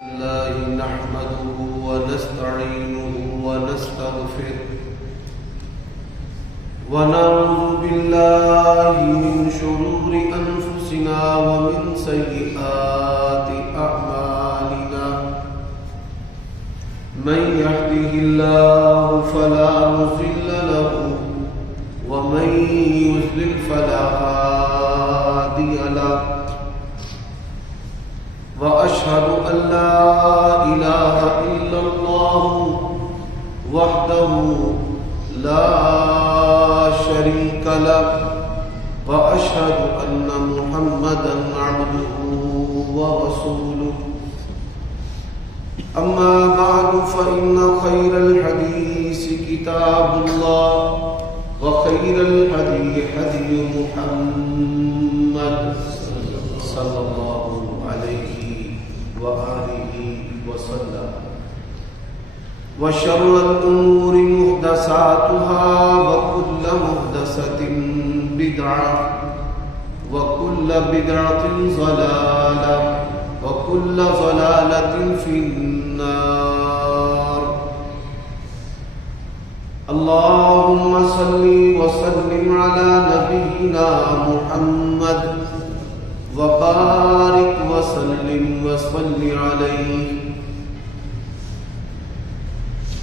الله نحمده ونستعينه ونستغفره ونعوذ بالله من شرور أنفسنا ومن سيئات أعمالنا من يهده الله فلا مضل له ومن يضلل فلا هادي له وأشهد أن لا إله إلا الله وحده لا شريك له وأشهد أن محمدا عبده ورسوله أما بعد فإن خير الحديث كتاب الله وخير الهدي هدي محمد صلى الله عليه وآله وسلم وشر الأمور محدثاتها وكل محدثة بدعة وكل بدعة ضلالة وكل ضلالة في النار. اللهم صل وسلم على نبينا محمد وبارك وسلم وصل عليه.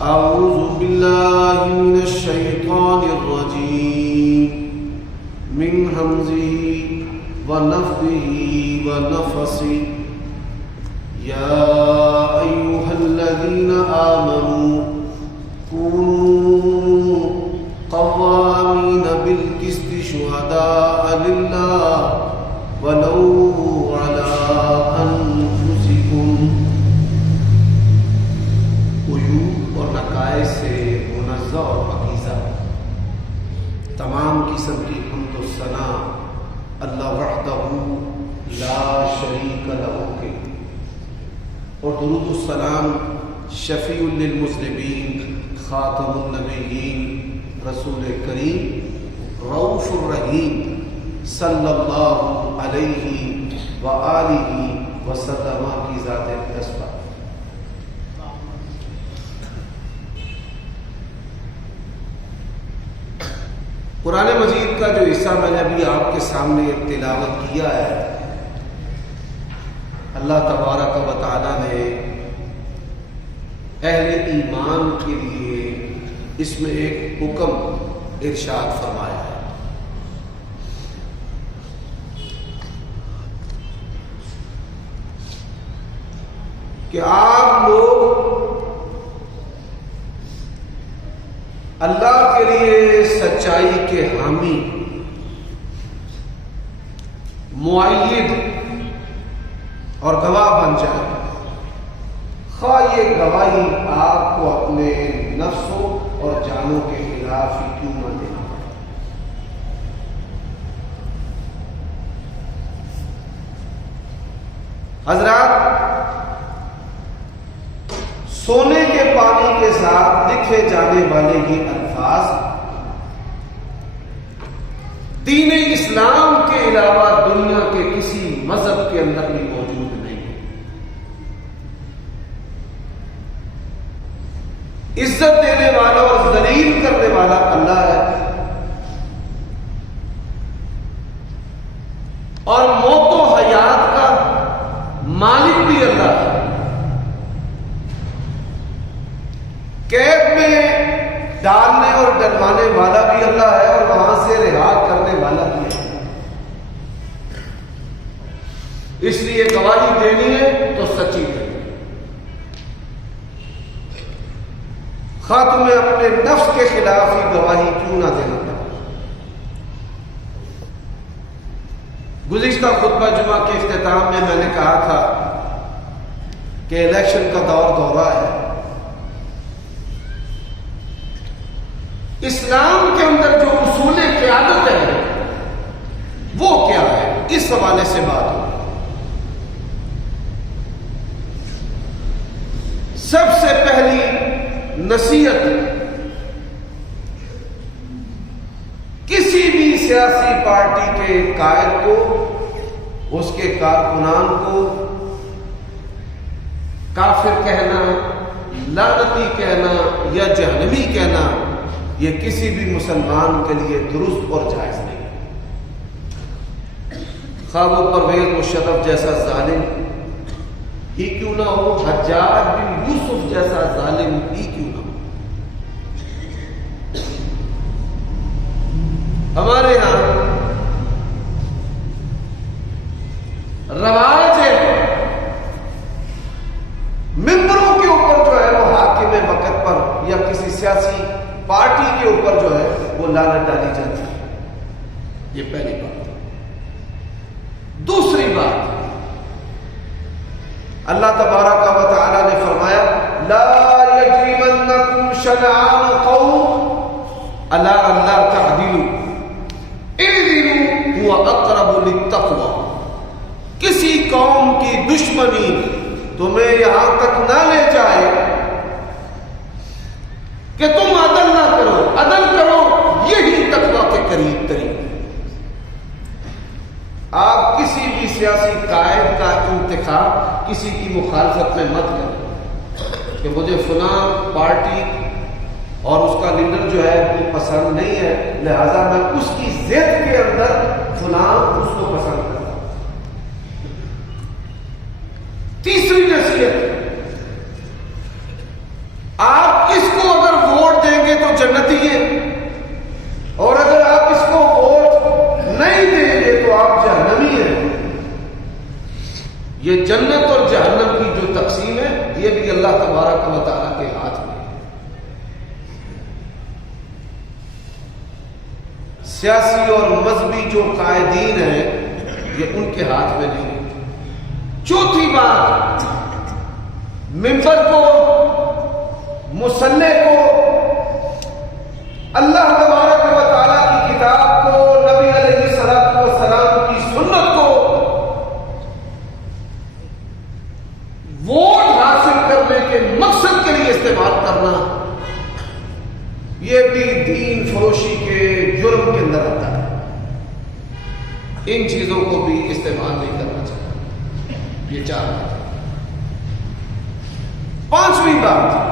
أعوذ بالله من الشيطان الرجيم من همزه ونفخه ونفثه. يا أيها الذين آمنوا كونوا قوامين بالقسط شهداء لله ولو على أنفسكم. عیوب اور نقائص سے منزہ اور پاکیزہ تمام قسم کی حمد و ثنا اللہ وحدہ لا شریک لہ کے، اور درود السلام شفیع للمذنبین خاتم النبیین رسول کریم رؤوف الرحیم صلی اللہ علیہ وآلہ وسلم کی ذات اقدس پر. قرآن مجید کا جو حصہ میں نے ابھی آپ کے سامنے تلاوت کیا ہے، اللہ تبارک و تعالی نے اہل ایمان کے لیے اس میں ایک حکم ارشاد فرمایا ہے کہ آپ لوگ اللہ کے لیے سچائی کے حامی، مؤید اور گواہ بن جائیں، خواہ یہ گواہی آپ کو اپنے نفسوں اور جانوں کے خلاف ہی کیوں نہ دینا پڑے. حضرات، سونے کے پانی کے ساتھ لکھے جانے والے یہ الفاظ دین اسلام کے علاوہ دنیا کے کسی مذہب کے اندر بھی موجود نہیں. عزت دینے والا اور ذلیل کرنے والا اللہ ہے، اور موت و حیات کا مالک بھی اللہ ہے. قید میں ڈالنے اور ڈلوانے والا بھی اللہ ہے، اور وہاں سے رہا کرنے والا بھی ہے. اس لیے گواہی دینی ہے تو سچی ہے. خواہ تمہیں اپنے نفس کے خلاف ہی گواہی کیوں نہ دینا پڑے. گزشتہ خطبہ جمعہ کے اختتام میں نے کہا تھا کہ الیکشن کا دورہ ہے. اسلام کے اندر جو اصول قیادت ہے وہ کیا ہے، اس حوالے سے بات ہو. سب سے پہلی نصیحت کسی بھی سیاسی پارٹی کے قائد کو اس کے کارکنان کو کافر کہنا، لعنتی کہنا یا جہنمی کہنا یہ کسی بھی مسلمان کے لیے درست اور جائز نہیں ہے. خواہ وہ پرویز مشرف جیسا ظالم ہی کیوں نہ ہو، حجاج بن یوسف جیسا ظالم ہی کیوں نہ ہو. ہمارے یہاں رواج ہے ممبروں کے اوپر جو ہے وہ حاکم وقت پر یا کسی سیاسی پارٹی کے اوپر جو ہے وہ لعنت ڈالی جاتی ہے. یہ پہلی بات. دوسری بات، اللہ تبارک و تعالی نے فرمایا لا یجرمنکم شنآن قوم الا الا تعدلوا اعدلوا هو اقرب للتقوی. کسی قوم کی دشمنی تمہیں یہاں تک نہ لے جائے کہ تم عدل نہ کرو. عدل کرو، یہی تقوی کے قریب ترین. آپ کسی بھی سیاسی قائد کا انتخاب کسی کی مخالفت میں مت کریں کہ مجھے فلاں پارٹی اور اس کا لیڈر جو ہے وہ پسند نہیں ہے، لہذا میں اس کی ضد کے اندر فلاں اس کو پسند کرتا ہوں. تیسری نصیحت، آپ اس کو اگر ووٹ دیں گے تو جنتی ہے، اور اگر آپ اس کو ووٹ نہیں دیں گے تو آپ جہنمی ہیں. یہ جنت اور جہنم کی جو تقسیم ہے یہ بھی اللہ تبارک و تعالیٰ کے ہاتھ میں ہے. سیاسی اور مذہبی جو قائدین ہیں یہ ان کے ہاتھ میں نہیں. چوتھی بات، ممبر کو، مصلی کو، اللہ تبارک و تعالیٰ کی کتاب کو، نبی علیہ الصلوۃ والسلام کی سنت کو ووٹ حاصل کرنے کے مقصد کے لیے استعمال کرنا یہ بھی دین فروشی کے جرم کے اندر آتا ہے. ان چیزوں کو بھی استعمال نہیں کرنا چاہیے. یہ 4 باتیں. 5ویں بات،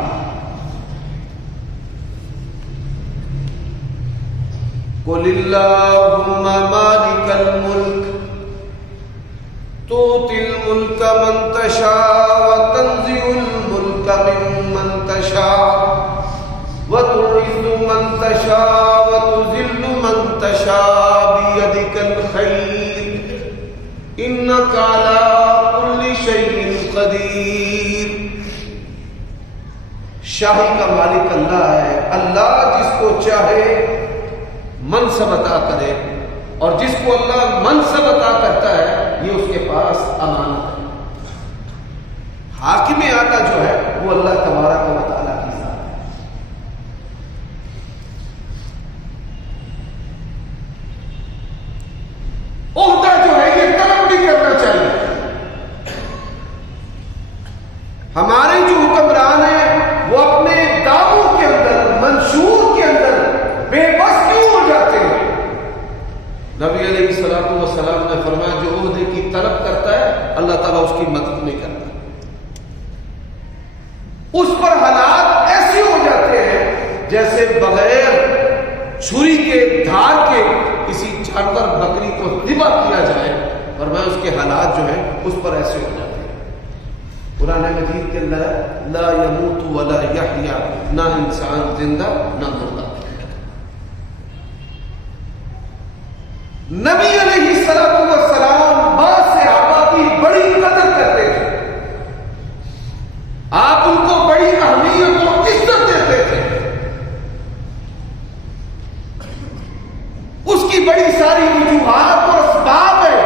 قل اللہم مالک الملک تؤتی الملک من تشاء وتنزع الملک ممن تشاء وتعز من تشاء وتذل من تشاء بیدک الخیر انک علی کل شیء قدیر. شاہی کا مالک اللہ ہے. اللہ جس کو چاہے منصب عطا کرے، اور جس کو اللہ منصب عطا کرتا ہے یہ اس کے پاس امانت ہے. حاکم آتا جو ہے وہ اللہ تبارک و تعالیٰ کی ذات ہے. عہدہ جو ہے یہ طلب بھی کرنا چاہیے. ہمارے جو حکمران ہیں وہ اپنے دعووں کے اندر، منشور کے اندر بے بس کیوں ہو جاتے ہیں؟ نبی علیہ الصلوۃ والسلام نے فرمایا جو عہدے کی طلب کرتا ہے اللہ تعالیٰ اس کی مدد نہیں کرتا. اس پر حالات ایسے ہو جاتے ہیں جیسے بغیر چھری کے دھار کے کسی جانور بکری کو ذبح کیا جائے، فرمایا اس کے حالات جو ہیں اس پر ایسے ہو جاتے ہیں. قرآن مجید کے اندر لا یموت ولا یحیا، نہ انسان زندہ نہ مردہ. نبی علیہ الصلوۃ والسلام بعض صحابہ کی بڑی قدر کرتے تھے. آپ ان کو بڑی اہمیت و عزت دیتے تھے. اس کی بڑی ساری وجوہات اور اسباب ہیں.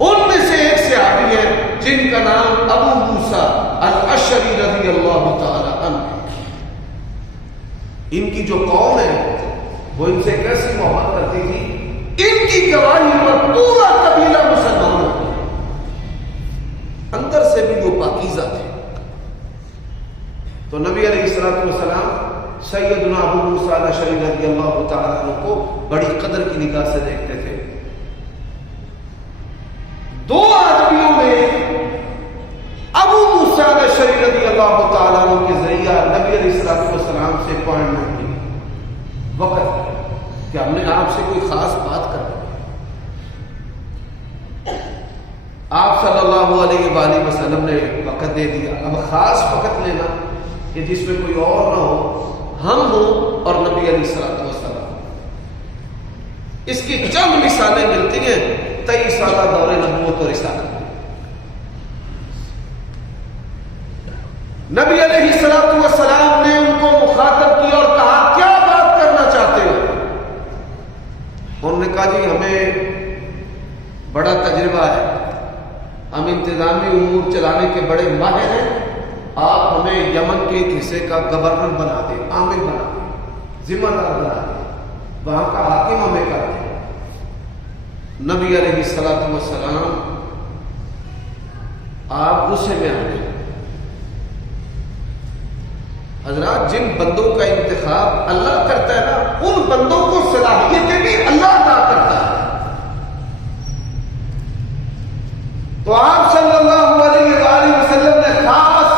ان میں سے ایک صحابی ہے جن کا نام ابو موسیٰ الاشعری رضی اللہ تعالی عنہ. ان کی جو قوم ہے وہ ان سے کیسی محبت کرتی تھی، ان کی گواہی پر پورا قبیلہ مسلمان ہو گیا. اندر سے بھی وہ پاکیزہ تھے. تو نبی علیہ الصلوۃ والسلام سیدنا ابو موسیٰ الاشعری رضی اللہ تعالیٰ عنہ کو بڑی قدر کی نگاہ سے دیکھتے تھے. 2 آدمیوں میں اللہ تعالیٰ عنہ کے ذریعہ نبی علیہ السلام سے اپوائنٹمنٹ لی، وقت کہ ہم نے آپ سے کوئی خاص بات کرنی، آپ صلی اللہ علیہ وآلہ وسلم نے وقت دے دیا۔ اب خاص وقت لینا کہ جس میں کوئی اور نہ ہو، ہم ہوں اور نبی علیہ السلام۔ اس کی چند مثالیں ملتی ہیں 23 سالہ دور نبوت اور رسالت۔ نبی علیہ السلام نے ان کو مخاطب کیا اور کہا کیا بات کرنا چاہتے ہو؟ انہوں نے کہا جی ہمیں بڑا تجربہ ہے، ہم انتظامی امور چلانے کے بڑے ماہر ہیں، آپ ہمیں یمن کے ایک حصے کا گورنر بنا دیں، عامل بنا دیں، ذمہ دار بنا دیں، وہاں کا حاکم ہمیں کر دیں۔ نبی علیہ السلام آپ غصے میں آ گئے۔ حضرات جن بندوں کا انتخاب اللہ کرتا ہے نا، ان بندوں کو صلاحیتیں بھی اللہ عطا کرتا ہے۔ تو آپ صلی اللہ علیہ وآلہ وسلم نے خاص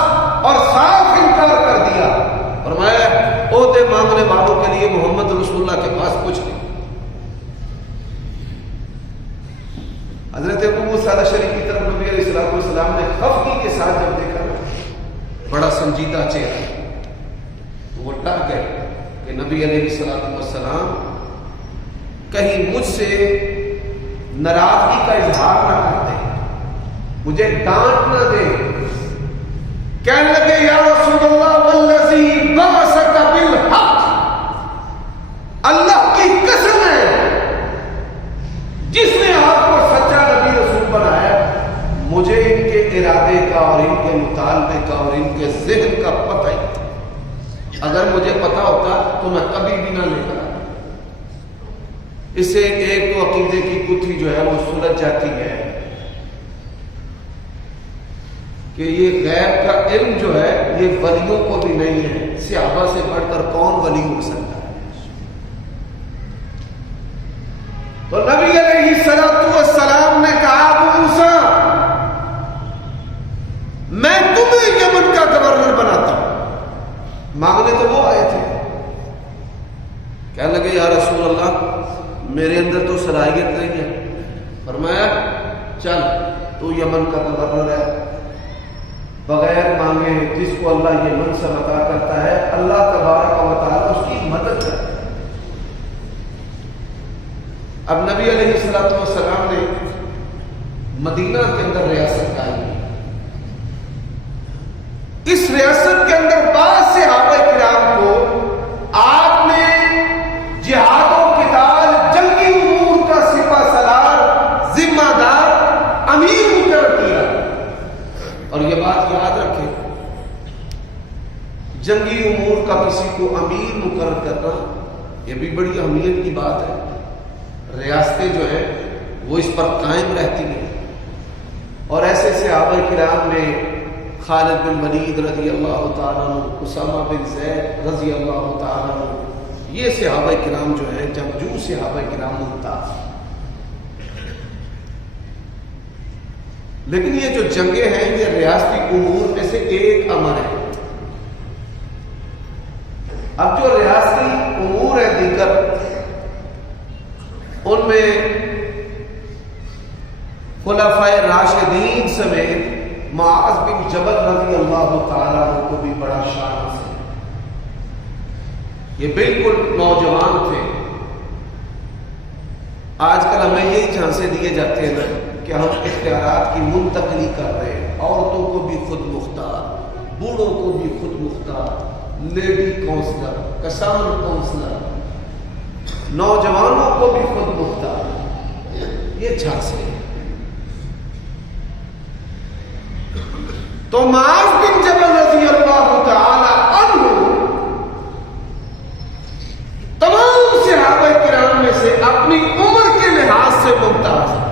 اور صاف انکار کر دیا، فرمایا عہدے مانگنے والوں کے لیے محمد رسول اللہ کے پاس کچھ نہیں۔ حضرت ابو موسیٰ الاشعری کی طرف نبی علیہ السلام نے خفگی کے ساتھ جب دیکھا بڑا سنجیدہ چہرہ، تو وہ ڈر گئے کہ نبی علیہ السلام کہیں مجھ سے ناراضگی کا اظہار نہ کر دیں، مجھے ڈانٹ نہ دے۔ کہنے لگے یا رسول اللہ والذی بعثک بالحق، اللہ کی قسم ہے جس نے آپ کو سچا نبی رسول بنایا، مجھے ان کے ارادے کا اور ان کے مطالبے کا اور ان کے ذہن کا پتہ ہی، اگر مجھے پتا ہوتا تو میں کبھی بھی نہ لے کر آتا۔ اس سے ایک تو عقیدے کی گتھی جو ہے وہ سلجھ جاتی ہے کہ یہ غیب کا علم جو ہے یہ ولیوں کو بھی نہیں ہے، صحابہ سے بڑھ کر کون ولی ہو سکتا ہے؟ تو نبی علیہ السلام نے کہا ابو موسیٰ میں تمہیں یمن کا گورنر بناتا ہوں۔ مانگنے تو وہ آئے تھے، کہنے لگے یا رسول اللہ میرے اندر تو صلاحیت نہیں ہے۔ فرمایا چل تو یمن کا گورنر ہے، بغیر مانگے جس کو اللہ یہ منصب عطا کرتا ہے اللہ تبارک و تعالیٰ اس کی مدد کرتا ہے۔ اب نبی علیہ السلام نے مدینہ کے اندر ریاست قائم کی۔ اس ریاست کے اندر بعض صحابہ کرام کو آپ نے جہاد و قتال، جنگی امور کا سپہ سالار، ذمہ دار، امیر مقرر کیا۔ اور یہ بات یاد رکھیں، جنگی امور کا کسی کو امیر مقرر کرنا یہ بھی بڑی اہمیت کی بات ہے۔ ریاستیں جو ہیں وہ اس پر قائم رہتی ہیں، اور ایسے صحابہ کرام میں خالد بن ولید رضی اللہ تعالیٰ عنہ، اسامہ بن زید رضی اللہ تعالیٰ عنہ، یہ صحابہ کرام جو ہیں جنگجو صحابہ کرام ممتاز۔ لیکن یہ جو جنگیں ہیں یہ ریاستی امور میں سے ایک امر ہے۔ اب جو ریاستی امور ہیں دیگر، ان میں خلفائے راشدین سمیت معاذ بن جبل رضی اللہ تعالیٰ عنہ کو بھی بڑا شان ہے۔ یہ بالکل نوجوان تھے۔ آج کل ہمیں یہی جھانسے دیے جاتے ہیں نا کہ ہم اختیارات کی منتقلی کر رہے ہیں، عورتوں کو بھی خود مختار، بوڑھوں کو بھی خود مختار، لیڈی کونسلر، کسان کونسلر، نوجوانوں کو بھی خود مختار، یہ جھانسے ہیں۔ تو معاذ بن جبل رضی اللہ تعالی عنہ تمام صحابہ کرام میں سے اپنی عمر کے لحاظ سے ممتاز ہے۔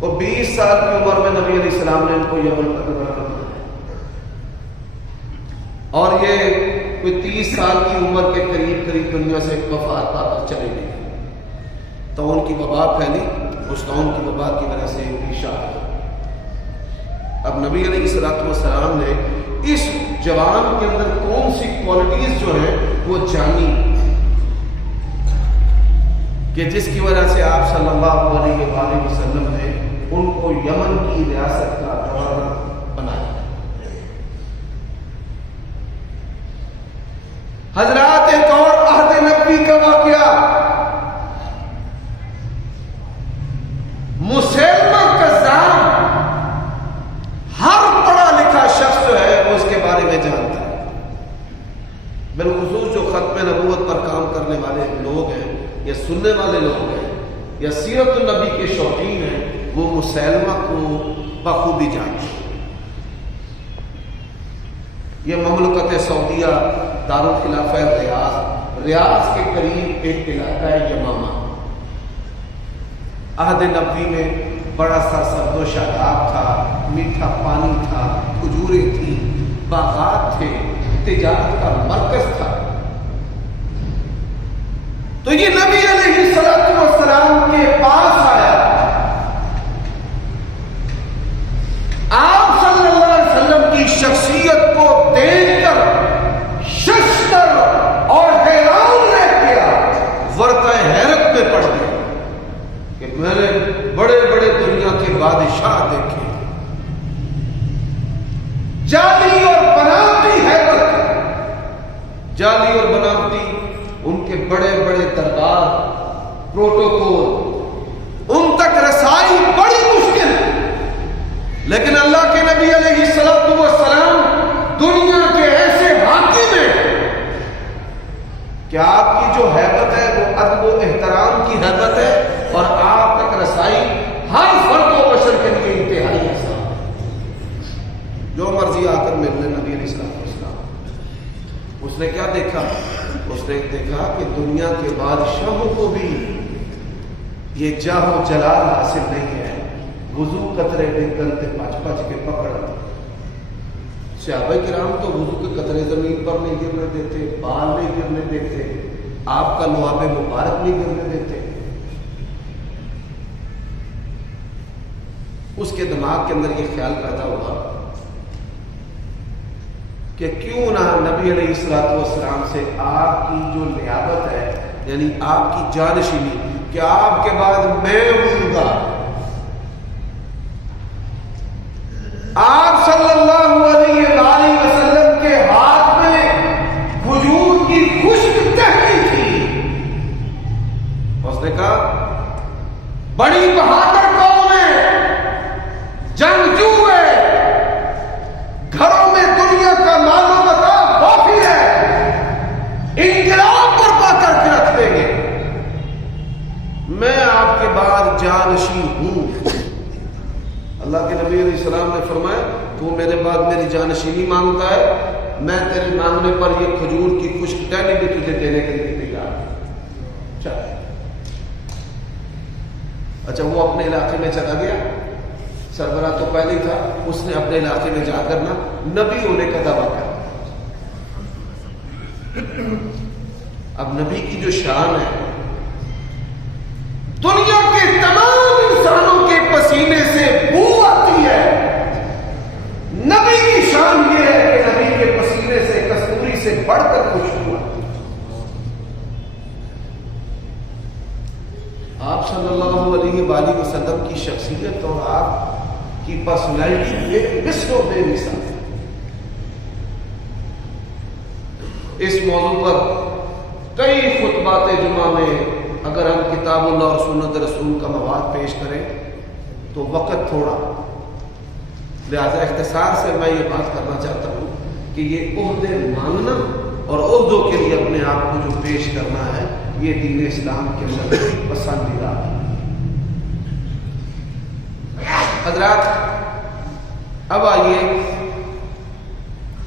وہ 20 سال کی عمر میں نبی علیہ السلام نے ان کو یمن کا گورنر بنایا، اور یہ کوئی 30 سال کی عمر کے قریب دنیا سے وفات پا کر چلے گئے۔ تو ان کی وبا پھیلی، اس قوم کی وبا کی وجہ سے ان کی شہادت۔ اب نبی علیہ الصلوۃ والسلام نے اس جوان کے اندر کون سی کوالٹیز جو ہیں وہ جانی کہ جس کی وجہ سے آپ صلی اللہ علیہ وآلہ وسلم نے ان کو یمن کی ریاست کا گورنر بنایا. حضرات ایک اور عہد نبوی کا واقعہ، مسیلمہ کذاب، ہر پڑھا لکھا شخص جو ہے وہ اس کے بارے میں جانتا ہے، بالخصوص جو ختم نبوت پر کام کرنے والے لوگ ہیں یا سننے والے لوگ ہیں یا سیرت النبی کے شوقین ہیں، وہ مسیلمہ کو بخوبی جانتے ہیں. یہ مملکت سعودیہ دارالخلافہ ریاض کے قریب ایک علاقہ ہے یمامہ. عہد نبوی میں بڑا سا سبز و شاداب تھا، میٹھا پانی تھا، کھجوریں تھیں، باغات تھے، تجارت کا مرکز تھا. تو یہ نبی علیہ الصلوۃ والسلام کے پاس آیا. آپ صلی اللہ علیہ وسلم کی شخصیت کو دیکھ کر ششدر اور حیران رہ گیا، ورطہ حیرت میں پڑ گیا کہ میں نے بڑے بڑے دنیا کے بادشاہ دیکھے، جعلی اور بناوٹی حیرت، جعلی اور بناوٹی ان کے بڑے بڑے دربار، پروٹوکول، ان تک رسائی بڑی مشکل. لیکن اللہ کے نبی علیہ الصلوۃ والسلام دنیا کے ایسے حاکم ہیں کہ آپ کی جو حیبت ہے وہ ادب و احترام کی حیبت ہے، اور آپ تک رسائی ہر فرد و بشر کے لیے انتہائی آسان. جو مرضی آ کر مل لے نبی علیہ السلام. اس نے کیا دیکھا؟ اس نے دیکھا کہ دنیا کے بادشاہوں کو بھی یہ جاہ و جلال حاصل نہیں ہے. وضو قطرے نکلتے پچ پچ کے پکڑتے. صحابہ کرام تو وضو کے قطرے زمین پر نہیں گرنے دیتے، بال نہیں گرنے دیتے، آپ کا لعاب مبارک نہیں گرنے دیتے. اس کے دماغ کے اندر یہ خیال پیدا ہوا کہ کیوں نہ نبی علیہ الصلوۃ والسلام سے آپ کی جو لیاقت ہے، یعنی آپ کی جانشینی، کہ آپ کے بعد میں ہوں گا. آپ صلی اللہ علیہ وآلہ وسلم کے ہاتھ میں کھجور کی خشک ٹہنی تھی. اس نے کہا بڑی بہادر قوم ہے، جنگجو ہے، گھروں میں دنیا کا مال و متاع وافر ہے، انقلاب برپا کر کے رکھ دیں گے. میں آپ کے بعد جانشین ہوں. اللہ کے نبی علیہ السلام نے فرمایا تو میرے بعد میری جانشینی مانگتا ہے، میں تیرے مانگنے پر یہ کھجور کی خشک ٹہنی بھی تجھے دینے کے لیے تیار. اچھا وہ اپنے علاقے میں چلا گیا، سربراہ تو پہلے ہی تھا، اس نے اپنے علاقے میں جا کر نا نبی ہونے کا دعویٰ کیا. اب نبی کی جو شان ہے، دنیا کے تمام انسانوں کے پسینے سے بو آتی ہے. نبی کی شان یہ ہے کہ نبی کے پسینے سے، کستوری سے بڑھ کر خوشبو آتی ہے. آپ صلی اللہ علیہ وآلہ وسلم کی شخصیت اور آپ کی پرسنالٹی ایک مثل و بے مثال ہے. اس موضوع پر کئی خطبات جمعہ میں اگر ہم کتاب اللہ اور سنت رسول کا مواد پیش کریں تو وقت تھوڑا، لہذا اختصار سے میں یہ بات کرنا چاہتا ہوں کہ یہ عہدے مانگنا اور عہدوں کے لیے اپنے آپ کو جو پیش کرنا ہے، یہ دین اسلام کے اندر پسندیدہ ہے. حضرات اب آئیے،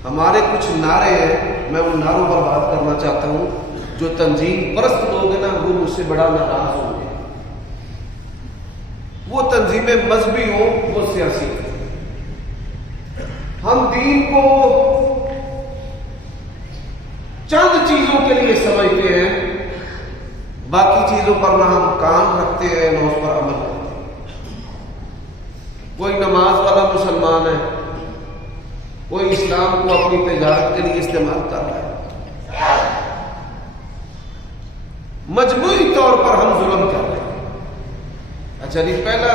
ہمارے کچھ نعرے ہیں، میں ان نعروں پر بات کرنا چاہتا ہوں. جو تنظیم پرست لوگ ہیں نا وہ مجھ سے بڑا ناراض ہوں گے. وہ تنظیمیں مذہبی ہوں، وہ سیاسی ہوں. ہم دین کو چند چیزوں کے لیے سمجھتے ہیں، باقی چیزوں پر نہ ہم کام رکھتے ہیں نہ اس پر عمل کرتے ہیں. کوئی نماز والا مسلمان ہے، اسلام کو اپنی تجارت کے لیے استعمال کر رہا ہے. مجموعی طور پر ہم ظلم کر رہے ہیں. اچھا جی، پہلا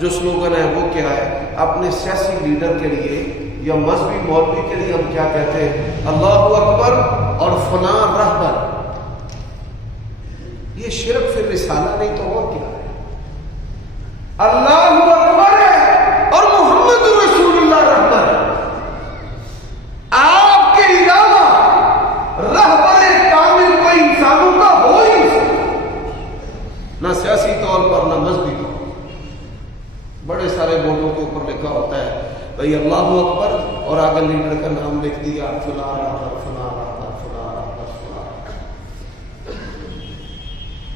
جو سلوگن ہے وہ کیا ہے؟ اپنے سیاسی لیڈر کے لیے یا مذہبی مولوی کے لیے ہم کیا کہتے ہیں؟ اللہ اکبر اور فلاں رہبر. یہ شرک فی رسالہ نہیں تو اور کیا ہے؟ اللہ اکبر ہے اور محمد رسول اللہ رہبر ہے. آپ کے علاوہ رہبر کامل کوئی انسانوں کا ہو ہی نہیں سکتا، نہ سیاسی طور پر نہ مذہبی طور پر. بڑے سارے بورڈوں کے اوپر لکھا ہوتا ہے بھائی اللہ اکبر اور آگے لیڈر کا نام لکھ دیا فلاں رہبر فلاں رہبر فلاں رہبر فلاں.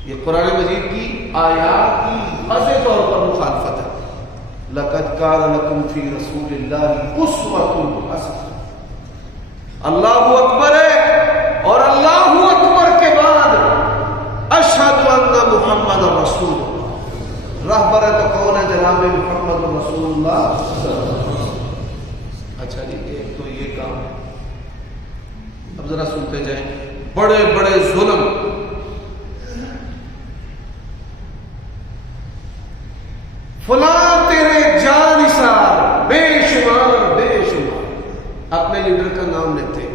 یہ قرآن مجید کی آیات کی واضح طور پر مخالفت ہے. لقد کان لکم فی رسول اللہ اسوۃ حسنہ. اللہ اکبر ہے اور اللہ اکبر کے بعد اشہد ان محمد رسول اللہ. رہبر ہے تو کون ہے؟ جناب محمد رسول اللہ. اچھا جی، ایک تو یہ کام ہے. اب ذرا سنتے جائیں. بڑے بڑے ظلم فلاں تیرے جانثار بے شمار بے شمار اپنے لیڈر کا نام لیتے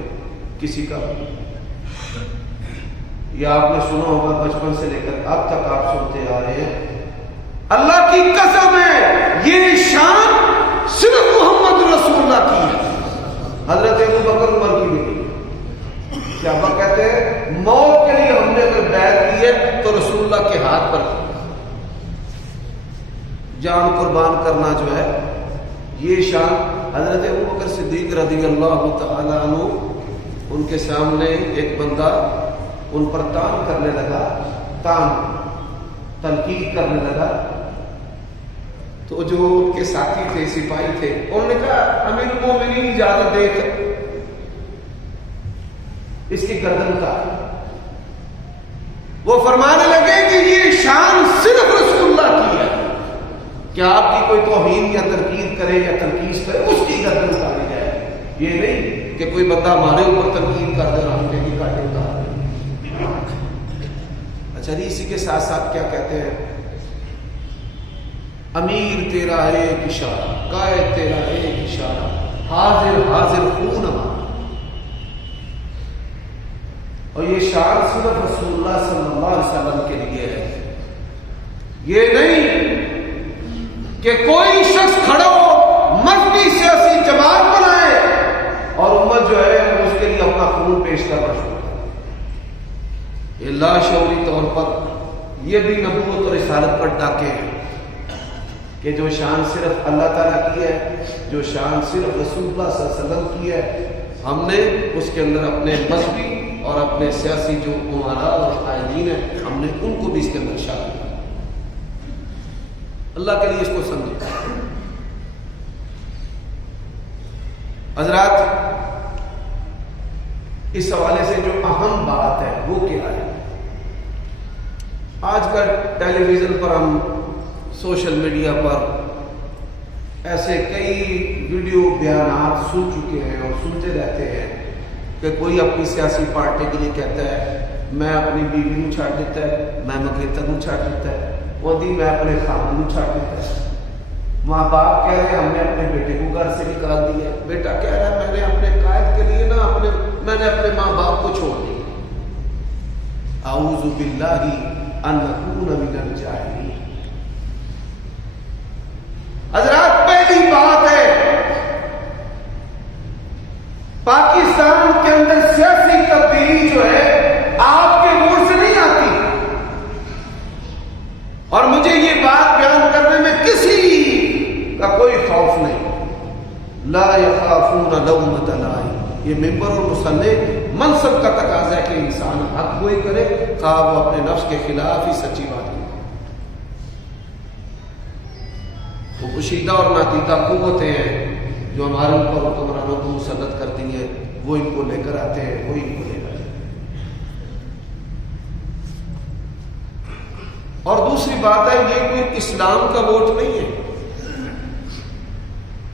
کسی کا. یا آپ نے سنا ہوگا بچپن سے لے کر اب تک آپ سنتے آ رہے ہیں، اللہ کی قسم ہے یہ شان صرف محمد رسول اللہ کی ہے. حضرت ابو بکر عمر کی نہیں. کیا آپ کہتے ہیں موت کے لیے ہم نے اگر بیعت کی ہے تو رسول اللہ کے ہاتھ پر جان قربان کرنا جو ہے یہ شان. حضرت ابو بکر صدیق رضی اللہ تعالی عنہ، ان کے سامنے ایک بندہ ان پر تان کرنے لگا، تنقید کرنے لگا. تو جو ان کے ساتھی تھے، سپاہی تھے، انہوں نے کہا امیر المومنین اجازت دے کر اس کی گردن کا. وہ فرمانے لگے کہ یہ شان صرف رسول اللہ کی ہے، کیا آپ کی کوئی توہین یا تنقید کرے یا تنقید کرے اس کی گردن اتاری جائے. یہ نہیں کہ کوئی بندہ ہمارے اوپر تنقید کر دے ہم کہیں کاٹے اتار. اچھا جی، اسی کے ساتھ ساتھ کیا کہتے ہیں؟ امیر تیرا ایک اشارہ، قائد تیرا ایک اشارہ، حاضر حاضر خون ہمارا. اور یہ شان صرف رسول اللہ صلی اللہ علیہ وسلم کے لیے ہے. یہ نہیں کہ کوئی شخص کھڑا ہو مذہبی سیاسی جماعت بنائے اور امت جو ہے اس کے لیے اپنا خون پیش کرنا شروع. یہ لاشعوری طور پر یہ بھی نبوت اور رسالت پر ڈاکے ہیں کہ جو شان صرف اللہ تعالیٰ کی ہے، جو شان صرف رسول اللہ صلی اللہ علیہ وسلم کی ہے، ہم نے اس کے اندر اپنے مذہبی اور اپنے سیاسی جو عمراء اور قائدین ہیں ہم نے ان کو بھی اس کے اندر شامل کیا. اللہ کے لیے اس کو سمجھے. حضرات، اس حوالے سے جو اہم بات ہے وہ کیا ہے؟ آج کل ٹیلی ویژن پر ہم سوشل میڈیا پر ایسے کئی ویڈیو بیانات سن چکے ہیں اور سنتے رہتے ہیں کہ کوئی اپنی سیاسی پارٹی کے لیے کہتا ہے میں اپنی بیوی نو چھاڑ دیتا ہے، میں مگیتر نو چھاڑ دیتا ہے، وہ دی میں اپنے خامن نو چھاڑ دیتا ہے. ماں باپ کہہ رہے ہیں ہم نے اپنے بیٹے کو گھر سے نکال دیا. بیٹا کہہ رہا ہے میں نے اپنے قائد کے لیے میں نے اپنے ماں باپ کو چھوڑ دیا. اعوذ باللہ ان نکون من الجاہلین. حضرات، پہلی بات ہے پاکستان کے اندر سیاسی تبدیلی جو ہے آپ کے منہ سے نہیں آتی. اور مجھے یہ بات بیان کرنے میں کسی کا کوئی خوف نہیں. لا یخافون لومۃ لائم. یہ ممبر اور مصنف منصب کا تقاضا ہے کہ انسان حق گوئی کرے، خواہ وہ اپنے نفس کے خلاف ہی سچی بات کرے. وہ کشیدہ اور نادیدہ قوتیں ہیں جو ہمارے اوپر حکمرانوں کو مسلط کرتی ہیں، وہ ان کو لے کر آتے ہیں، وہ ان کو لے کر آتے ہیں. اور دوسری بات ہے یہ کوئی اسلام کا ووٹ نہیں ہے.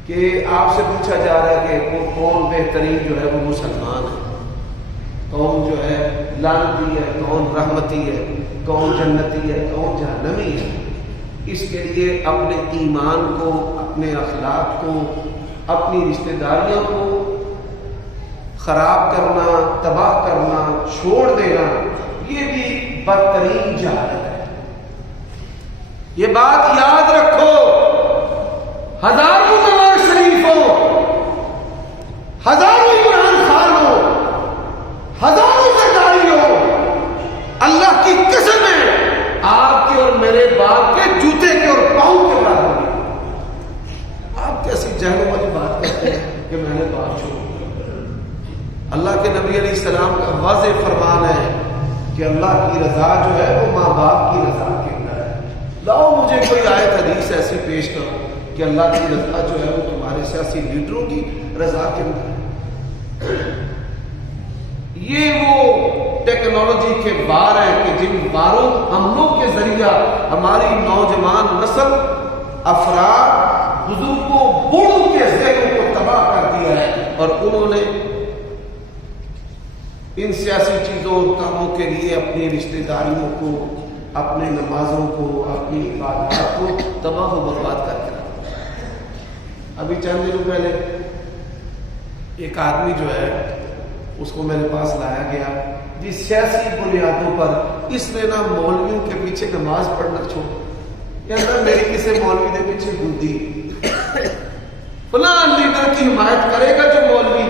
کہ آپ سے پوچھا جا رہا ہے کہ کون بہترین جو ہے وہ مسلمان ہے، کون جو ہے لعنتی ہے، کون رحمتی ہے، کون جنتی ہے، کون جہنمی ہے. اس کے لیے اپنے ایمان کو، اپنے اخلاق کو، اپنی رشتہ داریوں کو خراب کرنا، تباہ کرنا، چھوڑ دینا، یہ بھی بدترین جہالت ہے. یہ بات یاد رکھو. ہزاروں نواز شریف ہو، ہزاروں عمران خان ہو، ہزاروں زرداری ہو، اللہ کی قسم ہے آپ کے اور میرے باپ کے جوتے کے اور پاؤں کے برابر ہوگی. آپ کیسی جہلوں والی بات کرتے ہیں کہ میں نے باپ چھوڑ. اللہ کے نبی علیہ السلام کا واضح فرمان ہے کہ اللہ کی رضا جو ہے وہ ماں باپ کی رضا کے اندر ہے. لاؤ مجھے کوئی آیت حدیث ایسی پیش کرو کہ اللہ کی رضا جو ہے وہ تمہارے سیاسی لیڈروں کی رضا کے اندر ہے. یہ وہ ٹیکنالوجی کے بار ہیں کہ جن باروں حملوں کے ذریعہ ہماری نوجوان نسل، افراد، بزرگوں، بوڑھوں کے ذہنوں کو تباہ کر دیا ہے، اور انہوں نے ان سیاسی چیزوں اور کاموں کے لیے اپنی رشتہ داریوں کو، اپنے نمازوں کو، اپنی عبادات کو تباہ و برباد کر کے رکھا. ابھی چند دنوں پہلے ایک آدمی جو ہے اس کو میرے پاس لایا گیا جس سیاسی بنیادوں پر اس نے نا مولویوں کے پیچھے نماز پڑھنا چھوڑ. میری کسی مولوی کے پیچھے گندی فلاں لیڈر کی حمایت کرے گا جو مولوی،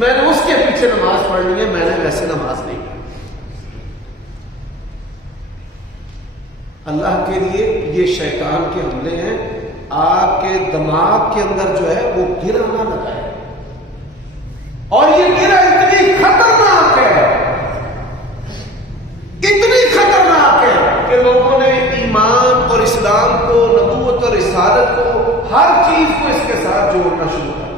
میں نے اس کے پیچھے نماز پڑھنی ہے، میں نے ویسے نماز نہیں پڑھی. اللہ کے لیے یہ شیطان کے حملے ہیں. آپ کے دماغ کے اندر جو ہے وہ گرہ نہ لگائے، اور یہ گرہ اتنی خطرناک ہے، اتنی خطرناک ہے کہ لوگوں نے ایمان اور اسلام کو، نبوت اور رسالت کو، ہر چیز کو اس کے ساتھ جوڑنا شروع کر.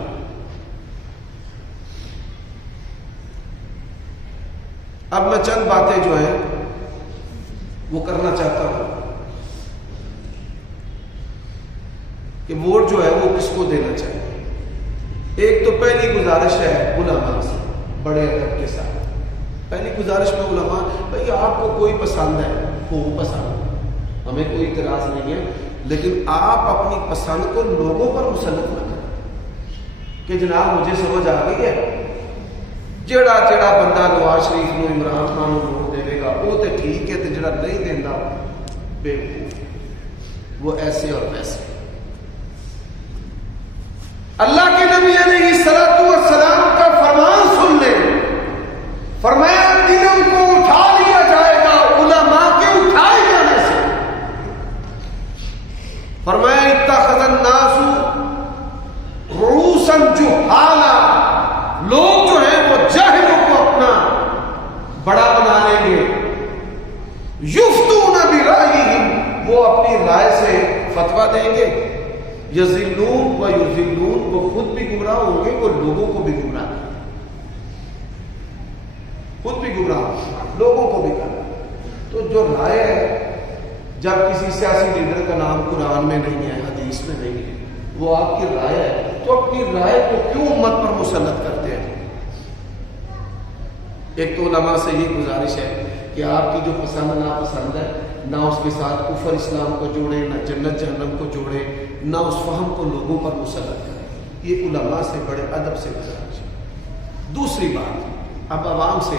اب میں چند باتیں جو ہیں وہ کرنا چاہتا ہوں کہ ووٹ جو ہے وہ کس کو دینا چاہیے. ایک تو پہلی گزارش ہے علماء سے، بڑے ادب کے ساتھ. پہلی گزارش میں علماء، بھئی آپ کو کوئی پسند ہے وہ پسند، ہمیں کوئی اعتراض نہیں ہے، لیکن آپ اپنی پسند کو لوگوں پر مسلط نہ کریں کہ جناب مجھے سمجھ آ گئی ہے، جڑا بندہ نواز شریف نو، عمران خان نو ووٹ دے گا وہ تو ٹھیک ہے، تو جڑا نہیں دینا بے وقوف، وہ ایسے اور ویسے. اللہ کے نبی علیہ الصلوۃ والسلام کا فرمان سن لیں. فرمایا علم کو اٹھا لیا جائے گا علماء کے اٹھائے جانے سے. فرمایا اتخذ الناس رؤوسا جہالا، لوگ جو ہیں وہ جاہلوں کو اپنا بڑا بنا لیں گے. یفتون برائیہم، وہ اپنی رائے سے فتویٰ دیں گے. یضلون و یضلون، وہ خود بھی گمراہ ہوں گے، وہ لوگوں کو بھی گمراہ کریں گے. خود بھی گمراہ، لوگوں کو بھی کرنا. تو جو رائے ہے، جب کسی سیاسی لیڈر کا نام قرآن میں نہیں ہے، حدیث میں نہیں ہے، وہ آپ کی رائے ہے، تو اپنی رائے کو کیوں امت پر مسلط کرتے ہیں؟ ایک تو علماء سے یہ گزارش ہے کہ آپ کی جو پسند ناپسند ہے، نہ اس کے ساتھ کفر اسلام کو جوڑے، نہ جنت جہنم کو جوڑے، نہ اس فہم کو لوگوں پر مسلط کریں. یہ علماء سے بڑے ادب سے گزارش ہے. دوسری بات، اب عوام سے،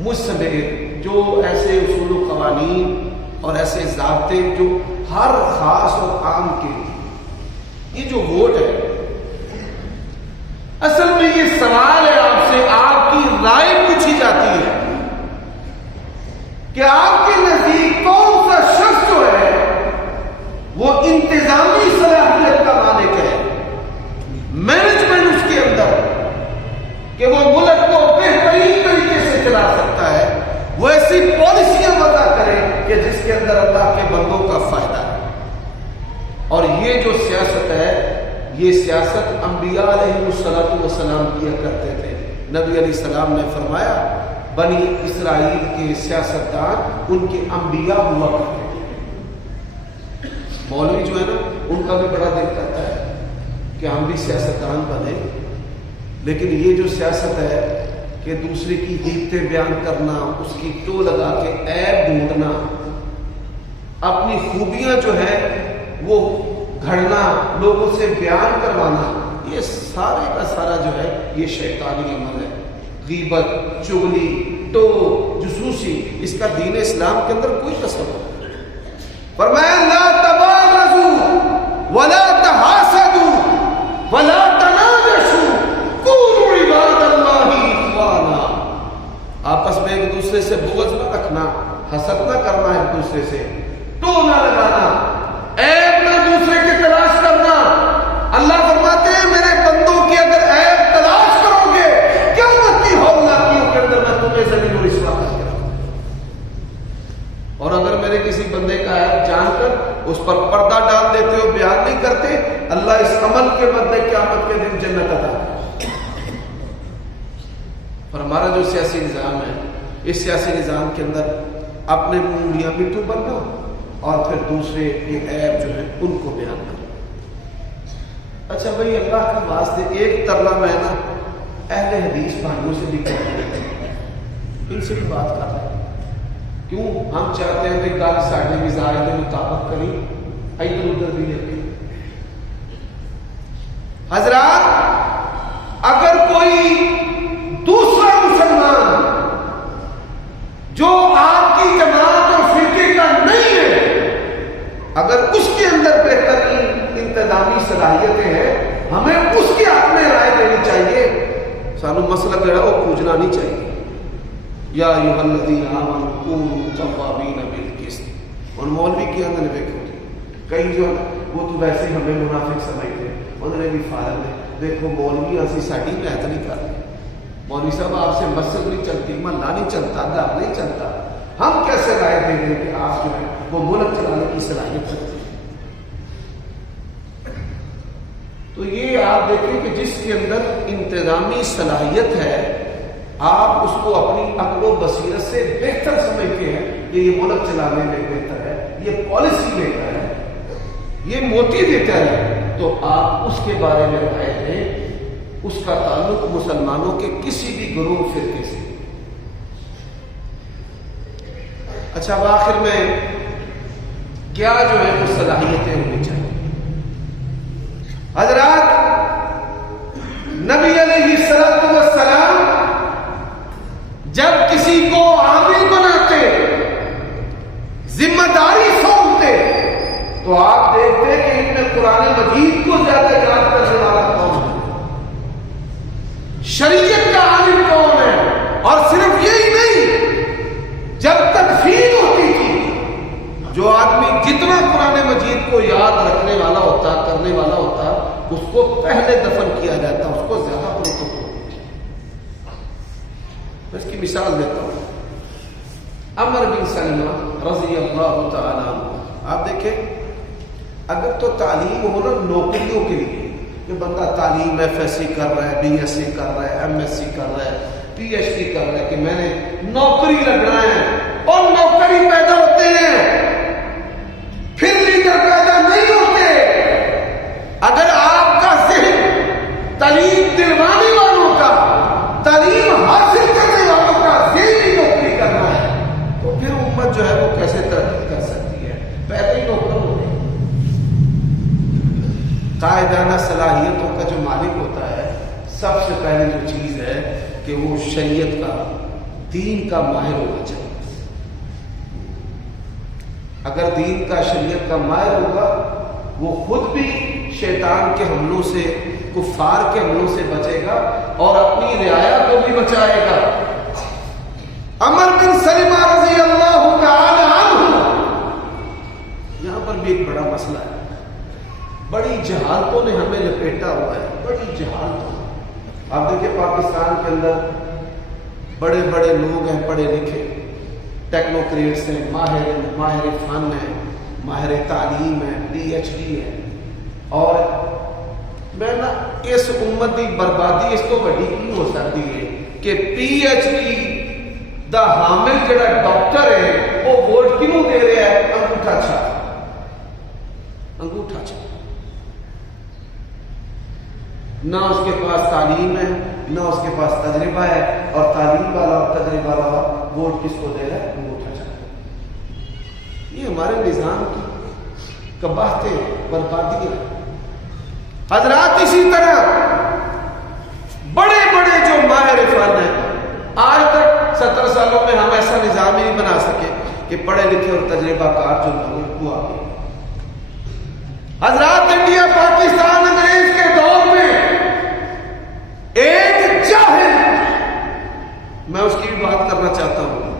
مجھ سمیت جو ایسے اصول و قوانین اور ایسے ضابطے جو ہر خاص اور عام کے، یہ جو ووٹ ہے، اصل میں یہ سوال ہے آپ سے، آپ کی رائے پوچھی جاتی ہے کہ آپ کے نزدیک کون سا شخص جو ہے وہ انتظامی صلاحیت کا مالک ہے، مینجمنٹ اس کے اندر، کہ وہ ملک کو بہترین طریقے سے چلا سکتا ہے، وہ ایسی پالیسیاں وضع کرے کہ جس کے اندر اللہ کے بندوں کا فائدہ ہے. اور یہ جو سیاست ہے، یہ سیاست انبیاء علیہ السلام کیا کرتے تھے. نبی علیہ السلام نے فرمایا بنی اسرائیل کے سیاستدان ان کے انبیاء ہوا کرتے تھے. مولوی جو ہے نا، ان کا بھی بڑا دل کرتا ہے کہ ہم بھی سیاستدان بنے، لیکن یہ جو سیاست ہے کہ دوسرے کی حقیقتیں بیان کرنا، اس کی ٹو لگا کے عیب ڈھونڈنا، اپنی خوبیاں جو ہے وہ گھڑنا، لوگوں سے بیان کروانا، یہ سارے کا سارا جو ہے یہ شیطانی عمل ہے۔ غیبت، چغلی، ٹو، جسوسی، اس کا دین اسلام کے اندر کوئی تصور نہیں۔ فرمایا لا تباغضوا ولا تحاسدوا ولا تناجشوا كونوا عباد اللہ اخوانا۔ آپس میں ایک دوسرے سے بغض نہ رکھنا، حسد نہ کرنا ایک دوسرے سے، ٹو نہ لگانا، عیب نہ دوسرے کی تلاش کرنا۔ اللہ فرماتے ہیں میرے بندوں کی اگر عیب تلاش کرو گے قیامت کی ہولناکیوں کے اندر میں تمہیں ذلیل و رسوا کر کے رکھوں گا۔ اور اگر میرے کسی بندے کا عیب جان کر اس پر پردہ ڈال دیتے ہو، بیان نہیں کرتے، اللہ اس عمل کے بدلے قیامت کے دن جنت عطا کرے۔ اور ہمارا جو سیاسی نظام ہے، اس سیاسی نظام کے اندر اپنے منہ میاں مٹھو بننا اور پھر دوسرے کے عیب جو ہے ان کو بیان کرنا۔ اچھا بھائی، اللہ کے واسطے ایک ترلا میں نا اہل حدیث بھائیوں سے بھی کہہ رہے ہیں، ان سے بھی بات کر رہے ہیں۔ کیوں؟ ہم چاہتے ہیں کہ گل ساڈے مزاج کے مطابق کریں، ادھر ادھر بھی لے کے۔ حضرات، اگر کوئی دوسرا مسلمان جو آپ کی جماعت اور فرقے کا نہیں ہے، اگر اس کے اندر بہترین انتظامی صلاحیتیں ہیں، ہمیں اس کے حق میں رائے دینی چاہیے، سانو مسئلہ جو ہے وہ پوچھنا نہیں چاہیے۔ یا ایھا الذین آمنوا کونوا قوامین بالقسط۔ اور مولوی کے اندر دیکھو کئی جو وہ تو ویسے ہمیں منافق سمجھتے ہیں، انہوں نے بھی فارغ ہے، دیکھو مولوی اسی ساڈی محنت نہیں کر رہے، مولوی صاحب آپ سے مسجد نہیں چلتی، محلہ نہیں چلتا، گھر نہیں چلتا، ہم کیسے رائے دے دیں کہ آپ جو ہے وہ ملک چلانے کی صلاحیت رکھتے ہیں؟ تو یہ آپ دیکھیں کہ جس کے اندر انتظامی صلاحیت ہے، آپ اس کو اپنی عقل و بصیرت سے بہتر سمجھتے ہیں کہ یہ ملک چلانے میں بہتر ہے، یہ پالیسی بہتر ہے، یہ موٹی بہتر ہے، تو آپ اس کے بارے میں رائے دیں۔ اس کا تعلق مسلمانوں کے کسی بھی گروہ فرقے سے۔ اچھا، اب آخر میں کیا جو ہے وہ صلاحیتیں ہونی چاہیے؟ حضرات، نبی علیہ الصلوۃ والسلام جب کسی کو عامل بناتے، ذمہ داری سونپتے، تو آپ دیکھتے کہ ان میں قرآن مجید کو زیادہ یاد کرنے والا کون ہے، شریعت کا عالم کون ہے۔ اور صرف یہی نہیں، جب تدفین ہوتی تھی، جو آدمی جتنا قرآن مجید کو یاد رکھنے والا ہوتا، کرنے والا ہوتا، اس کو پہلے دفن کیا جاتا، اس کو زیادہ پروٹوکول ہوتی ہے۔ میں اس کی مثال دیتا ہوں۔ عمر بن سلمہ رضی اللہ تعالیٰ عنہ، آپ دیکھیں، اگر تو تعلیم ہو نا نوکریوں کے لیے، کہ بندہ تعلیم ایف ایس سی کر رہا ہے، بی ایس سی کر رہا ہے، ایم ایس سی کر رہا ہے، پی ایچ ڈی کر رہا ہے، کہ میں نے نوکری لگنا ہے، اور نوکری پیدا ہوتے ہیں، پھر لیڈر پیدا نہیں ہوتے۔ اگر آپ کا ذہن تعلیم دلوانے والوں کا، تعلیم حاصل کرنے والوں کا ذہنی نوکری کرنا ہے، تو پھر امت جو ہے وہ کیسے ترقی کر سکتی ہے؟ پیدا ہی نوکر ہوتے ہیں۔ قائدانہ صلاحیتوں کا جو مالک ہوتا ہے، سب سے پہلے جو چیز ہے کہ وہ شریعت کا، دین کا ماہر ہونا چاہیے۔ اگر دین کا، شریعت کا ماہر ہوگا، وہ خود بھی شیطان کے حملوں سے، کفار کے حملوں سے بچے گا اور اپنی رعایا کو بھی بچائے گا۔ عمر بن سلمہ رضی اللہ تعالی عنہ، یہاں پر بھی ایک بڑا مسئلہ ہے، بڑی جہالتوں نے ہمیں لپیٹا ہوا ہے، بڑی جہالتوں۔ آپ دیکھیں پاکستان کے اندر بڑے بڑے لوگ ہیں، پڑھے لکھے، ٹیکنوکریٹس ہیں، ماہر فن ہیں، ماہر تعلیم ہیں، پی ایچ ڈی ہے، اور میں نا اس امت کی بربادی اس کو بڑی کیوں ہو سکتی ہے کہ پی ایچ ڈی دا حامل جڑا ڈاکٹر ہے وہ ووٹ کیوں دے رہا ہے؟ انگوٹھا چھاپ، انگوٹھا چھاپ۔ نہ اس کے پاس تعلیم ہے، نہ اس کے پاس تجربہ ہے، اور تعلیم والا اور تجربہ والا ووٹ کس کو دے رہا ہے؟ انگوٹھا چاہتا ہے۔ یہ ہمارے نظام کی قباحتیں، بربادیاں۔ حضرات اسی طرح بڑے بڑے جو ماہر فن ہیں، آج تک 70 سالوں میں ہم ایسا نظام ہی نہیں بنا سکے کہ پڑھے لکھے اور تجربہ کار جو لوگ وہ آگے۔ حضرات انڈیا پاکستان انگریز کے دور میں ایک جاہل، میں اس کی بھی بات کرنا چاہتا ہوں،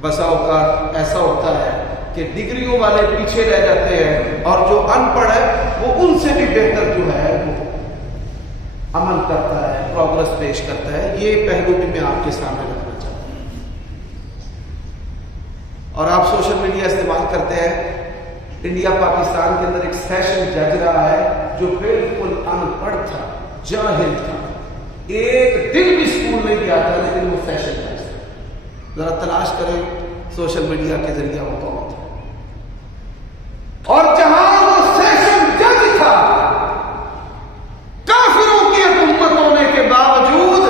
بسا اوقات ایسا ہوتا ہے کہ ڈگریوں والے پیچھے رہ جاتے ہیں اور جو ان پڑھ ہے وہ ان سے بھی بہتر جو ہے وہ عمل کرتا ہے، پروگرس پیش کرتا ہے۔ یہ پہلو بھی میں آپ کے سامنے رکھنا چاہتا ہوں۔ اور آپ سوشل میڈیا استعمال کرتے ہیں، انڈیا پاکستان کے اندر ایک سیشن جج رہا ہے جو بالکل ان پڑھ تھا، جاہل تھا، ایک دن بھی اسکول نہیں گیا تھا، لیکن وہ سیشن جج تھا۔ ذرا تلاش کریں سوشل میڈیا کے ذریعے وہ کون تھا، اور جہاں وہ سیشن جج تھا، کافروں کی حکومت ہونے کے باوجود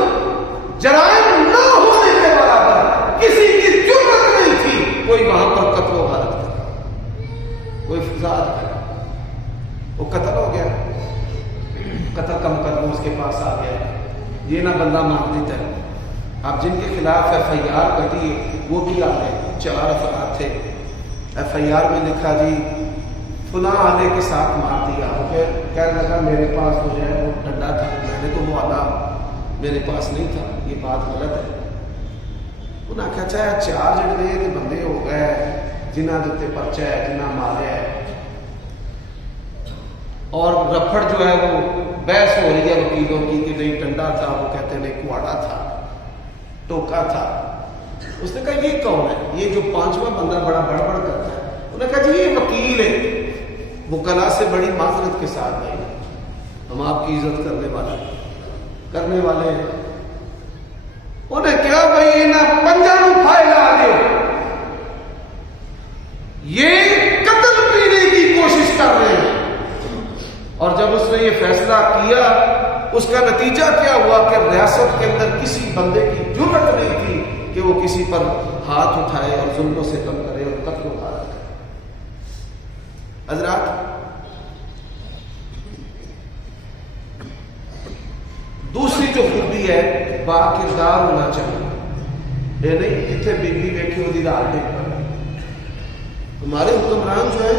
جرائم نہ ہونے کے برابر کسی کی جرأت نہیں تھی کوئی وہاں پر قتل و غارت کرے، کوئی فساد کرے۔ وہ قتل ہو گیا، قتل کا مقدمہ اس کے پاس آ گیا، یہ نہ بندہ مان دیتا ہے۔ اب جن کے خلاف FIR کٹی وہ بھی آ گئے، 4 افراد تھے۔ FIR میں لکھا جی فلاں آلے کے ساتھ مار دیا، پھر کہنے لگا میرے پاس جو ہے وہ ڈنڈا تھا، میں نے تو وہ آلہ میرے پاس نہیں تھا، یہ بات غلط ہے۔ انہوں نے کہا چاہے 4 جڑے تو بندے ہو گئے جنہ دیتے پرچہ ہے، جنہ مارے ہے، اور رفڑ جو ہے وہ بحث ہو رہی ہے وکیلوں کی کہ نہیں ڈنڈا تھا، وہ کہتے ہیں نہیں کواڑا تھا، ٹوکا تھا۔ اس نے کہا یہ کون ہے؟ یہ جو 5واں بندہ بڑا بڑبڑ کرتا ہے۔ انہوں نے کہا جی یہ وکیل ہے، وکلا سے بڑی معذرت کے ساتھ بھائی ہم آپ کی عزت کرنے والے ہیں۔ انہیں کیا بھائی نہ پنجابوں فائل آ گئے، یہ قتل پینے کی کوشش کر رہے ہیں۔ اور جب اس نے یہ فیصلہ کیا، اس کا نتیجہ کیا ہوا کہ ریاست کے اندر کسی بندے کی جرأت نہیں تھی کہ وہ کسی پر ہاتھ اٹھائے اور ظلم و ستم کرے اور قتل و غارت کرے۔ حضرات دوسری جو خوبی ہے با کردار ہونا چاہیے، یہ نہیں جتنے بیوی ویکھی وہ رات ڈگ پر۔ ہمارے حکمران جو ہے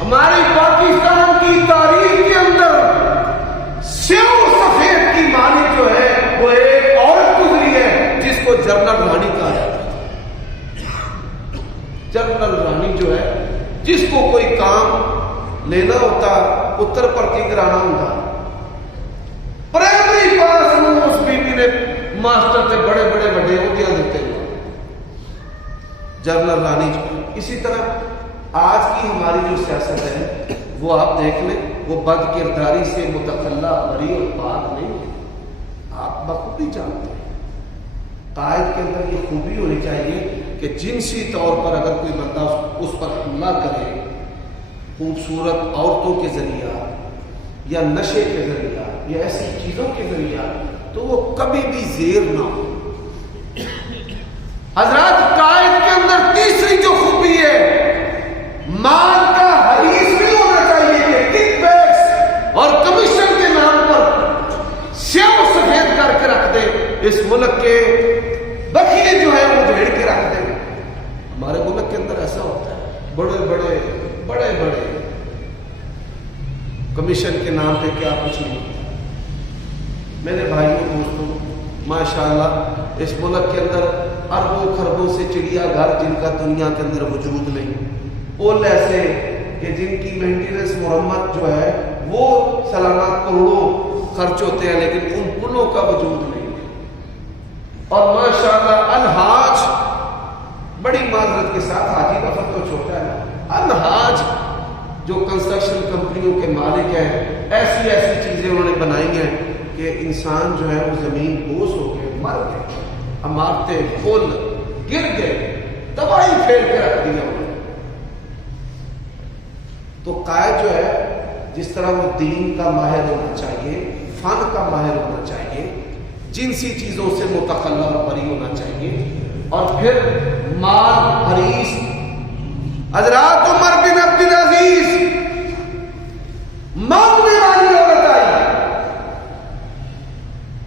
ہماری پاکستان کی تاریخ کے اندر سیاہ سفید کی معنی جو ہے وہ ایک عورت گزری ہے جس کو جنرل رانی کہا جاتا ہے۔ جنرل رانی جو ہے جس کو کوئی کام لینا ہوتا، اتر پرتی کرانا ہوتا، پرائمری پاس اس بی بی نے ماسٹر سے بڑے بڑے بڑے عہدے دیتے ہوئے جنرل رانی جو۔ اسی طرح آج کی ہماری جو سیاست ہے وہ آپ دیکھ لیں، وہ بد کرداری سے متخلا بری اور پاک نہیں ہے۔ آپ بخوبی جانتے ہیں قائد کے اندر یہ خوبی ہونی چاہیے کہ جنسی طور پر اگر کوئی بندہ اس پر حملہ کرے، خوبصورت عورتوں کے ذریعہ یا نشے کے ذریعہ یا ایسی چیزوں کے ذریعہ، تو وہ کبھی بھی زیر نہ ہو۔ حضرات قائد کے اندر تیسری جو خوبی ہے، مال کا حریص نہیں ہونا چاہیے کہ کک بیکس اور کمیشن کے نام پر سیاہ و سفید کر کے رکھ دے، اس ملک کے بخیے جو ہے وہ جھیڑ کے رکھ دے۔ ہمارے ملک کے اندر ایسا ہوتا ہے، بڑے بڑے کمیشن کے نام پہ کیا کچھ نہیں ہوتا۔ میرے بھائیوں دوستوں، ماشاءاللہ اس ملک کے اندر اربوں خربوں سے چڑیا گھر جن کا دنیا کے اندر وجود نہیں، پل ایسے کہ جن کی مینٹیننس مرمت جو ہے وہ سالانہ کروڑوں خرچ ہوتے ہیں، لیکن ان پلوں کا وجود نہیں ہے۔ اور ماشاءاللہ الحاج، بڑی معذرت کے ساتھ حاجی لفظ تو چھوٹا ہے، الحاج جو کنسٹرکشن کمپنیوں کے مالک ہیں، ایسی چیزیں انہوں نے بنائی ہیں کہ انسان جو ہے وہ زمین بوس ہو کے مر گئے، عمارتیں پل گر گئے، تباہی پھیل کے رکھ دیا انہوں نے۔ تو قائد جو ہے جس طرح وہ دین کا ماہر ہونا چاہیے، فن کا ماہر ہونا چاہیے، جنسی چیزوں سے متخلہ اور بری ہونا چاہیے، اور پھر مال حریص۔ حضرات عمر بن عبد العزیز مانگنے والی عورت آئی،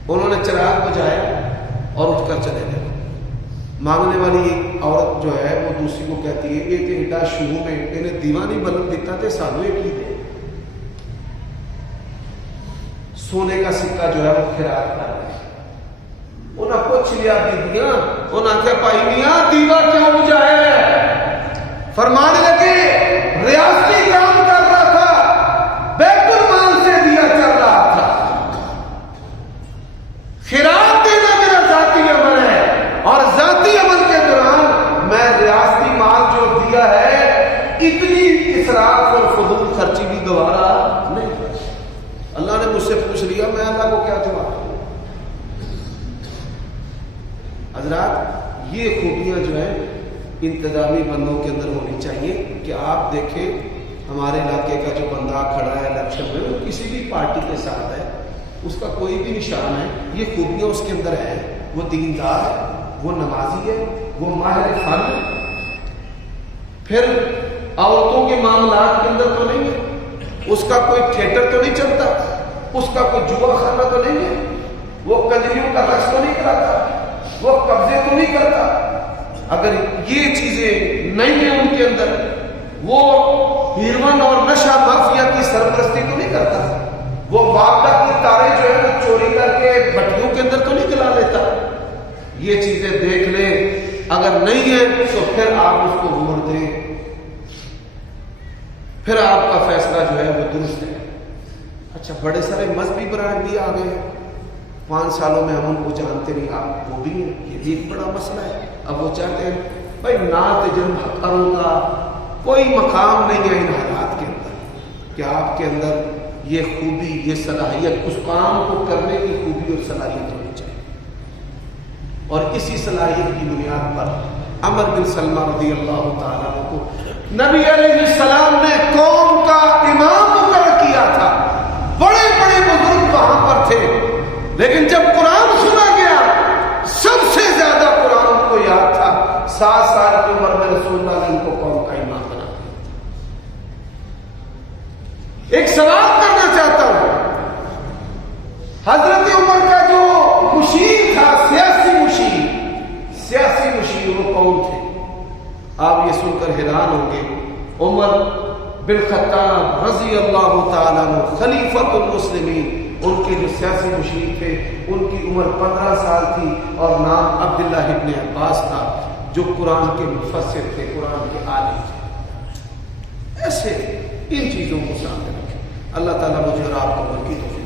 انہوں نے چراغ بجھایا اور اٹھ کر چلے گئے۔ مانگنے والی ایک عورت جو ہے وہ دوسری کو کہتی ہے یہ تو ایڈا شروع میں انہیں دیوا نہیں بلن دیتا تھے، سانو ایک ہی دے۔ سونے کا سکہ جو ہے وہ خیرات کر رہے، انہیں پوچھ لیا بیویاں، انہیں کہا بھائی میاں دیوا کیوں بجھایا ہے؟ فرمانے لگے ریاستی کام کر رہا تھا، بیت المال سے دیا چل رہا تھا، خیرات دینا میرا ذاتی عمل ہے، اور ذاتی عمل کے دوران میں ریاستی مال جو دیا ہے اتنی اسراف اور فضول خرچی بھی گوارا نہیں کر۔ اللہ نے مجھ سے پوچھ لیا، میں اللہ کو کیا جواب دوں؟ حضرات یہ خوبیاں جو ہیں انتظامی بندوں کے اندر ہونی چاہیے کہ آپ دیکھیں ہمارے علاقے کا جو بندہ کھڑا ہے الیکشن میں، وہ کسی بھی پارٹی کے ساتھ ہے، اس کا کوئی بھی نشان ہے، یہ خوبیاں اس کے اندر ہے، وہ دیندار ہے، وہ نمازی ہے، وہ ماہر فن ہے، پھر عورتوں کے معاملات کے اندر تو نہیں ہے، اس کا کوئی تھیٹر تو نہیں چلتا، اس کا کوئی جوا خانہ تو نہیں ہے، وہ کنجریوں کا رقص تو نہیں کراتا، وہ قبضے تو نہیں کرتا۔ اگر یہ چیزیں نہیں ہیں ان کے اندر، وہ ہیروئن اور نشہ مافیا کی سرپرستی تو نہیں کرتا، وہ واپڈا کی تارے جو ہے وہ چوری کر کے بٹیوں کے اندر تو نہیں گلا لیتا۔ یہ چیزیں دیکھ لیں، اگر نہیں ہے تو پھر آپ اس کو ووٹ دیں، پھر آپ کا فیصلہ جو ہے وہ درست ہے۔ اچھا بڑے سارے مذہبی برانڈ بھی آ گئے ہیں، 5 سالوں میں ہم ان کو جانتے نہیں، آپ وہ بھی ہیں، یہ بھی ایک بڑا مسئلہ ہے۔ اب وہ چاہتے ہیں بھائی نعت جلوہ کروں گا، کوئی مقام نہیں ہے ان حالات کے اندر کہ آپ کے اندر یہ خوبی، یہ صلاحیت، اس کام کو کرنے کی خوبی اور صلاحیت ہونی چاہیے، اور اسی صلاحیت کی بنیاد پر عمر بن سلمہ رضی اللہ تعالیٰ عنہ کو نبی علیہ السلام نے قوم کا امام مقرر کیا تھا، بڑے بڑے بزرگ وہاں پر تھے، لیکن جب قرآن سنا گیا سب سے زیادہ قرآن ان کو یاد تھا۔ 7 سال کی عمر میں رسول اللہ نے ان کو قوم کا امام بنا دیا۔ ایک سوال کرنا چاہتا ہوں، حضرت عمر کا جو مشیر تھا، سیاسی مشیر وہ کون تھے؟ آپ یہ سن کر حیران ہوں گے، عمر بن خطاب رضی اللہ تعالیٰ عنہ خلیفۃ المسلمین، ان کے جو سیاسی مشیر تھے ان کی عمر 15 سال تھی اور نام عبداللہ ابن عباس تھا، جو قرآن کے مفسر تھے، قرآن کے عالم تھے۔ ایسے ان چیزوں کو سامنے رکھیں۔ اللہ تعالیٰ مجھے اور آپ کو برکت دے۔